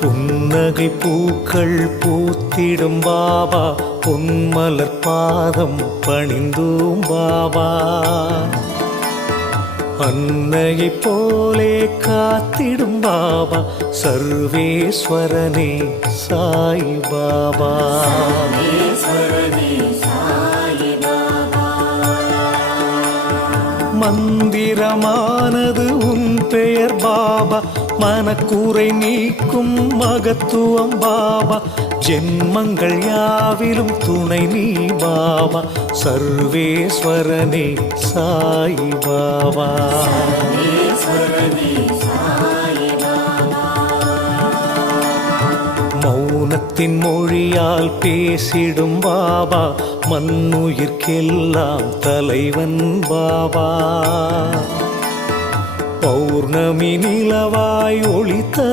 புன்னகை பூக்கள் பூத்திடும் பாபா, பொன்மலர் பாதம் பணிந்தோம் பாபா. அன்னையை போலே காத்திடும் பாபா, சர்வேஸ்வரனே சாய் பாபா. மந்திரமானது உன் பெயர் பாபா, மனக்கூரை நீக்கும் மகத்துவம் பாபா. ஜென்மங்கள் யாவிலும் துணை நீ பாபா, சர்வேஸ்வரனே சாய் பாபா. மௌனத்தின் மொழியால் பேசிடும் பாபா, மண்ணுயிர்க்கெல்லாம் தலைவன் பாபா. பௌர்ணமி நிலவாய் ஒளி